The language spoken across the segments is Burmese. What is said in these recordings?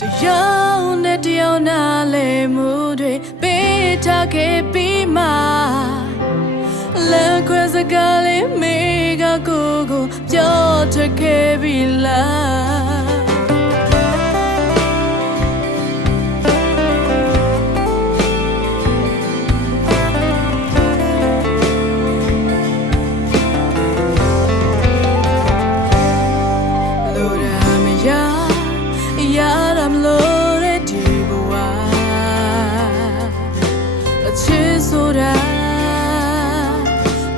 တရားနဲ့တရားနာလေမှုတွေပေးထားခဲ့ပြီးမှလက်ခွဲစကားလေးမိကကိုပြောထွက်ခဲ့ပြီလား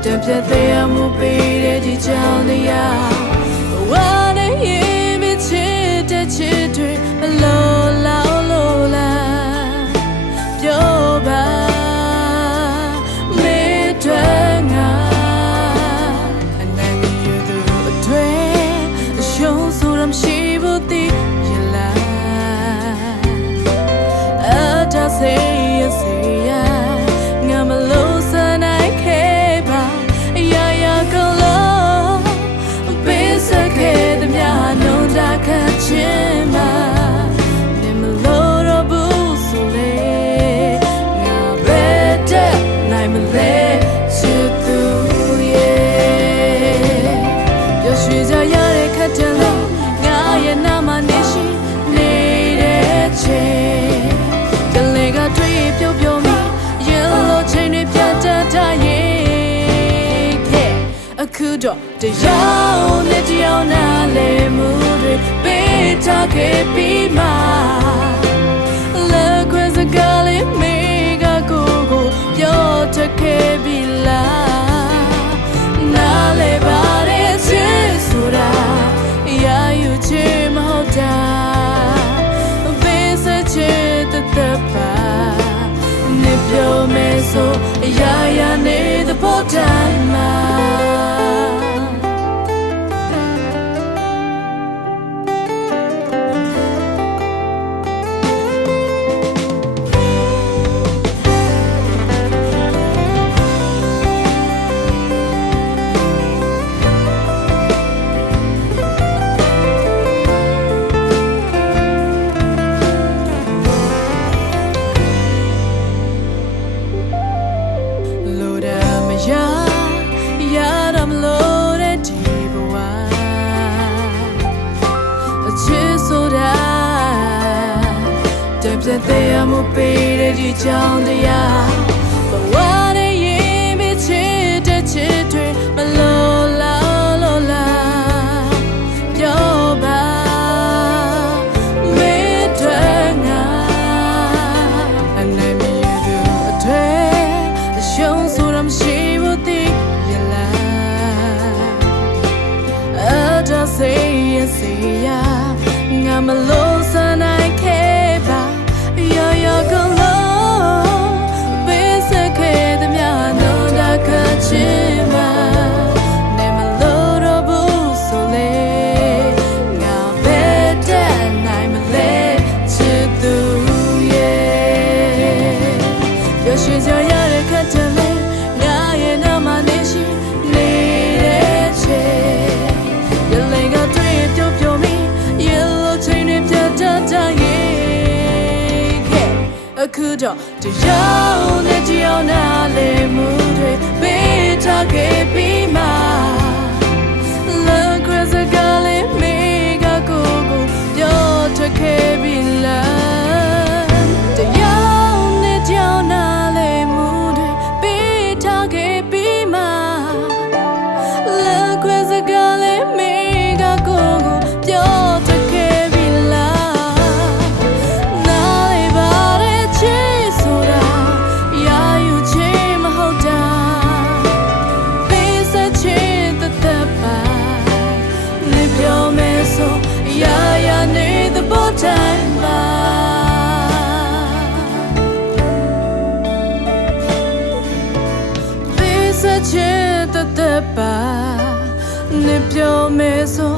တပြတ်သေးမှုပေးတဲ့ဒီကြောင့်တရားဝါနဲ့ရင်မချစ်တဲ့ချစ်တွေမလို့လောက်လို့လားပြောပါမေတ္တာငါအနိုင်မယူသူအတွေ့အရှုံးဆိုရမရှိဘူးတည်ရလားအတားစေရစေရငါမလို့စနိုင်ခဲ့ချင်းမနေမလို့တော့ဘူးဆိုလေငါပဲတဲ့နိုင်မလဲချစ်သူရဲ့ပျော်ရွှင်ကြရတဲ့ခက်တယ်လို့ငါရဲ့နာမနေရှိနေတဲ့ချိန်ကလေးကတွေ့ပြုတ်ပြုံးမိရင်လို့ချိန်တွေပြတ်တတ်ထားရဲ့အခုတော့တရားနဲ့တရားနာလေမှုတွေပေးထားခဲ့ပြီးမှလက်ခွဲစကားလေးမိကကိုပြောထွက်ခဲ့ပြီလားနားလေပါတဲ့ချစ်ဆိုတာရာယူချင်မဟုတ်တာပေးစချစ်တဲ့ပါနေပြောမယ်ဆိုရာရာနေတဲ့ပေါ်တိုင်းမှာပြတ်သေးမှုပေးတဲ့ဒီကြောင့်တရားဘဝနဲ့ရင်မချစ်တဲ့ချစ်တွေမလို့လောက်လို့လားပြောပါမေတ္တာငါအနိုင်မယူသူအတွေ့အရှုံးဆိုရမရှိဘူးတည်ရလားအတားစေရစေရငါမလို့စနိုင်ခဲ့ရှိကြရတဲ့ခက်တယ်လေငါရဲ့နာမနေရှိနေတဲ့ချိန်ရလေကတွေ့ပြုတ်ပြုံးမိရေလိုချိန်တွေပြတ်တတ်တာရဲ့အခုတော့တရားနဲ့တရားနာလေမှုတွေပေးထားခဲ့ပြီးမှလက်ခွဲစကားလေးမိကကိုပြောထွက်ခဲ့ပြီလားတရားနဲ့တရားနာချစ်တဲ့ပါနေပြောမယ်ဆို